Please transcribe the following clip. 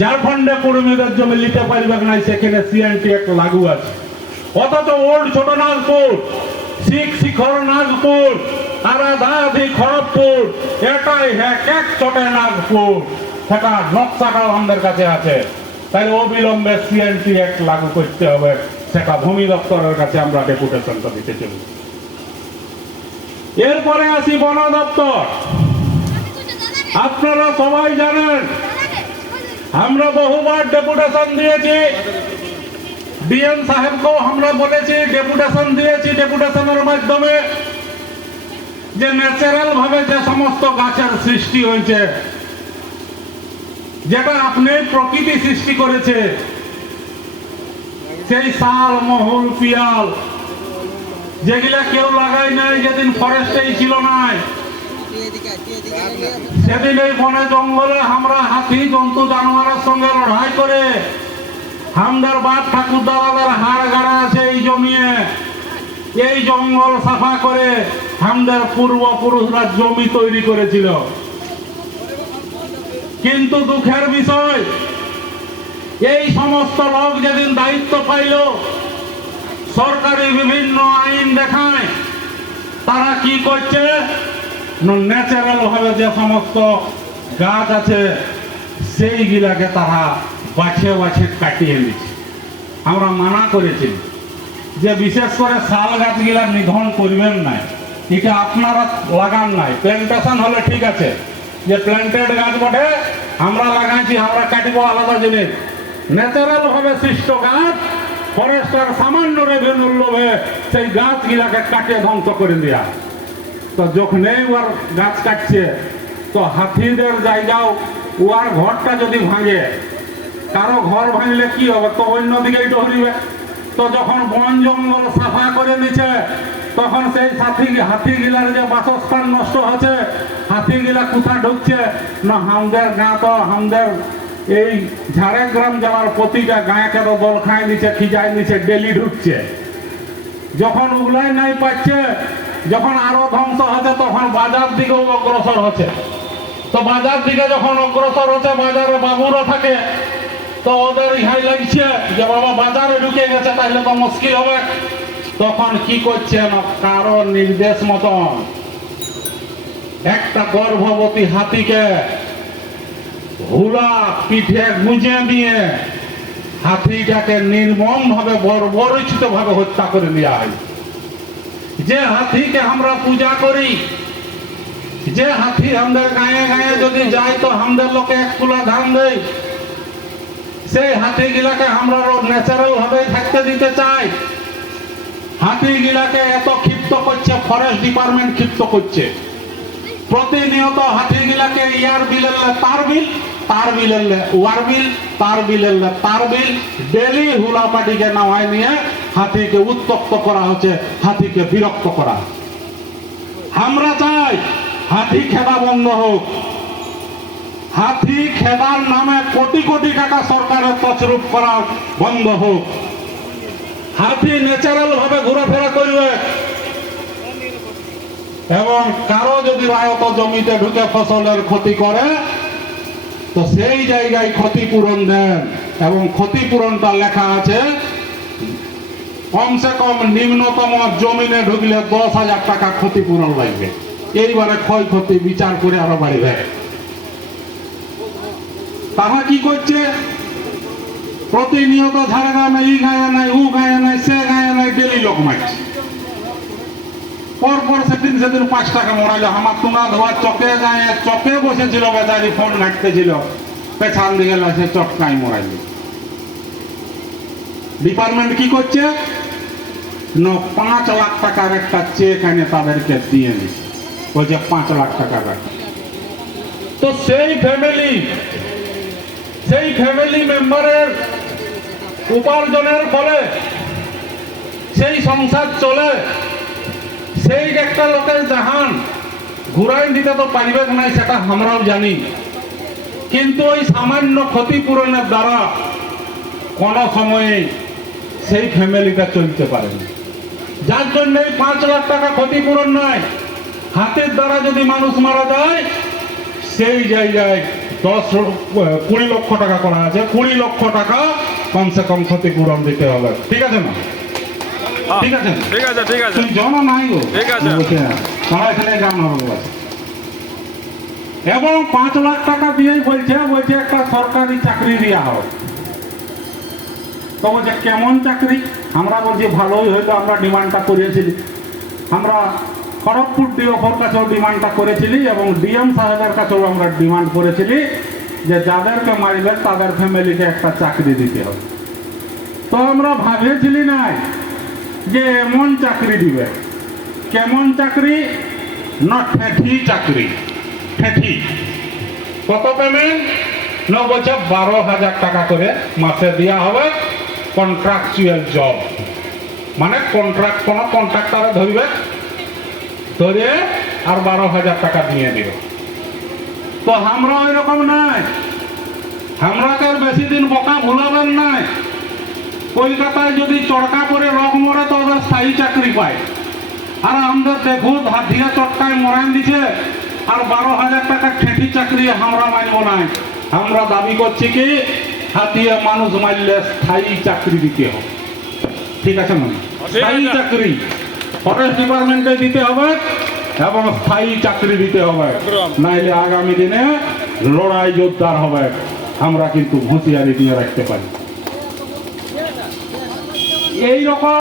ঝাড়খণ্ডে কর্মীদের জমি নিতে পারবে না সেখানে সিএনটি একটা লাগু আছে। অথচ ওল্ড ছোট নাগপুর, শিখ শিখর নাগপুর আরাধাধি খড়গপুর, এটাই এক এক চটে নাগপুর। সেটা নকশাটাও আমাদের কাছে আছে। তাই অবিলম্বে সিএনটি এক লাগু করতে হবে। সেটা ভূমি দপ্তরের কাছে আমরা ডেপুটেশনটা দিতে চলি এরপরে আসি বন দপ্তর। আপনারা সবাই জানেন আমরা বহুবার ডেপুটেশন দিয়েছি। ডিএম সাহেবকেও আমরা বলেছি ডেপুটেশন দিয়েছি ডেপুটেশনের মাধ্যমে যে ন্যাচারাল ভাবে যে সমস্ত গাছের সৃষ্টি হয়েছে, যেটা আপনি প্রকৃতি সৃষ্টি করেছে, সেই শাল, মহুল, পিয়াল, যেগুলা কেউ লাগাই নাই, যেদিন ফরেস্টেই ছিল নাই সেদিন এই বনে জঙ্গলে আমরা হাতি, জন্তু, জানোয়ারের সঙ্গে লড়াই করে হামদার বাপ ঠাকুর দাদাদের হাড় গাড়া আছে এই জমিয়ে। এই জঙ্গল সাফা করে হামদের পূর্বপুরুষরা জমি তৈরি করেছিল। কিন্তু দুঃখের বিষয়, এই সমস্ত লোক যেদিন দায়িত্ব পাইল, সরকারি বিভিন্ন আইন দেখায়, তারা কি করছে? ন্যাচারাল ভাবে যে সমস্ত গাছ আছে, সেইগুলাকে তারা বাছে বাছে কাটিয়ে নিচ্ছে আমরা মানা করেছি যে বিশেষ করে শাল গাছগুলা নিধন করবেন না। এটা আপনারা লাগান নাই। প্ল্যান্টেশন হলে ঠিক আছে। যে প্ল্যান্টেড গাছ বটে, আমরা লাগাইছি, আমরা কাটিব আলাদা জিনিস। ন্যাচারাল ভাবে সৃষ্ট গাছ ফরেস্টার সামান্য রেভিনিউর লোভে সেই গাছগুলাকে কাটিয়ে ধ্বংস করে দেয়া। তো যখনই ওর গাছ কাটছে, তো হাতিদের জায়গাও ওর ঘরটা যদি ভাঙে, কারও ঘর ভাঙলে কি হবে? তো অন্যদিকেই ডহরিবে তো যখন বন জঙ্গল সাফা করে নিচ্ছে তখন সেই সাথী, হাতি গিলার যে বাসস্থান নষ্ট হচ্ছে, হাতি গিলা কোথা ঢুকছে? না, হামদের গাঁ তো হামদের এই ঝাড়গ্রাম জেলার প্রতিটা গাঁকে তো দল খাই নিচ্ছে খিজাই নিচ্ছে ডেলি ঢুকছে। যখন উগলাই নাই পাচ্ছে যখন আরও ধ্বংস হচ্ছে তখন বাজার দিকেও অগ্রসর হচ্ছে। তো বাজার দিকে যখন অগ্রসর হচ্ছে, বাজারে বাবুরা থাকে, তো ওদের ইহাই লাগছে যে, বাবা, বাজারে ঢুকে গেছে তাহলে তো মুশকিল হবে। তখন কি করছে না কারও নির্দেশ মতন একটা গর্ভবতী হাতিকে হুলা পিঠে গুঁজে দিয়ে হাতিটাকে নির্মম ভাবে বর্বরিচিত ভাবে হত্যা করে দেওয়া হয়। যে হাতিকে আমরা পূজা করি, যে হাতি আমাদের গায়ে গায়ে যদি যায় তো আমাদের লোকে এক কুলা ধান দেয়। সেই হাতি গিলাকে আমরা ন্যাচারাল ভাবে থাকতে দিতে চাই। হাতি গিলাকে এত ক্ষিপ্ত করছে ফরেস্ট ডিপার্টমেন্ট ক্ষিপ্ত করছে। প্রতিনিয়ত হাতি গিলাকে ইয়ার বিলেলে তার বিল তার বিলেলে ওয়ার বিল তার বিলেলে তার বিল ডেলি হুলা পাটিকে নামায় নিয়ে হাতিকে উত্তপ্ত করা হচ্ছে, হাতিকে বিরক্ত করা। আমরা চাই হাতি খেদা বন্ধ হোক। হাতি খেদার নামে কোটি কোটি টাকা সরকারের তছরূপ করা বন্ধ হোক। হাতি ন্যাচারাল ভাবে ঘোরাফেরা করবে। এবং কারও যদি রায়ত জমিতে ঢুকে ফসলের ক্ষতি করে তো সেই জায়গায় ক্ষতিপূরণ দেন এবং ক্ষতিপূরণটা লেখা আছে, কমসে কম নিম্নতম জমিনে ঢুকলে দশ হাজার টাকা ক্ষতিপূরণ লাগবে। এইবারে ক্ষয়ক্ষতি বিচার করে আরও বাড়বে। তাহা কি করছে? প্রতিনিয়ত ঝাড়গ্রামে ই গায়ে নাই, উ গায়ে নাই, সে গায়ে নাই, ডেলি লোক মারছে। পরপর সেদিন সেদিন পাঁচ টাকা মরাইলো আমার তুনা ধোয়া চকে গায়ে চকে বসেছিল বেচারি, ফোন ঘাটতেছিল। পেছান দিকে লাসে চটকাই মরাইলো ডিপার্টমেন্ট কি করছে? ন, পাঁচ লাখ টাকার একটা চেক এনে তাদেরকে দিয়ে দিচ্ছে বলছে, পাঁচ লাখ টাকা রাখ। তো সেই ফ্যামিলি সেই ফ্যামিলি মেম্বারের উপার্জনের ফলে সেই সংসার চলে। সেই একটা লোকের জাহান ঘুরাই দিতে তো পারিবে নাই সেটা আমরাও জানি। কিন্তু ওই সামান্য ক্ষতিপূরণের দ্বারা কোনো সময়ে সেই ফ্যামিলিটা চলতে পারে যার জন্য এই পাঁচ লাখ টাকা ক্ষতিপূরণ নয় হাতের দ্বারা যদি মানুষ মারা যায়, সেই জায়গায় দশ কুড়ি লক্ষ টাকা করা আছে। কুড়ি লক্ষ টাকা কমসে কম ক্ষতিপূরণ দিতে হবে। ঠিক আছে না? ঠিক আছে? ঠিক আছে ঠিক আছে। জন নাই গো? ঠিক আছে। বলছে, আমার এখানে হবে এবং পাঁচ লাখ টাকা দিয়েই বলছে বলছে একটা সরকারি চাকরি দেওয়া হবে তো বলছে কেমন চাকরি? আমরা বলছি ভালোই হয়তো আমরা ডিমান্ডটা করেছিলি আমরা খড়গপুর ডিওফোর কাছেও ডিমান্ডটা করেছিলি এবং ডিএম সাহেবের কাছেও আমরা ডিমান্ড করেছিলি যে যাদেরকে মারবে তাদের ফ্যামিলিকে একটা চাকরি দিতে হবে। তো আমরা ভাবেছিলি নাই যে এমন চাকরি দিবে, কেমন চাকরি? না ঠেঠি চাকরি ঠেঠি কত পেমেন্ট না বলছে বারো হাজার টাকা করে মাসে দেওয়া হবে কন্ট্রাকচুয়াল জব মানে কন্ট্রাক্ট কোনো কন্ট্রাক্টারে ধরবে? ধরে আর বারো হাজার টাকা নিয়ে দিবে তো আমরা ওই রকম নাই আমরাকে বেশি দিন বোকা ভুলাবেন নাই কলকাতায় যদি চড়কা করে রক মরে তো ওদের স্থায়ী চাকরি পায়। আর আমাদের দেখুন হাতিয়া চটকায় মরান দিছে আর বারো হাজার টাকা ঠেঠি চাকরি আমরা মানব নাই আমরা দাবি করছি কি হাতিয়ে মানুষ মারলে স্থায়ী চাকরি দিতে হবে। ঠিক আছে মানে স্থায়ী চাকরি। ফরেস্ট ডিপার্টমেন্টে দিতে হবে এবং স্থায়ী চাকরি দিতে হবে। নাইলে আগামী দিনে লড়াই জোরদার হবে। আমরা কিন্তু হুঁশিয়ারি দিয়ে রাখতে পারি। এই রকম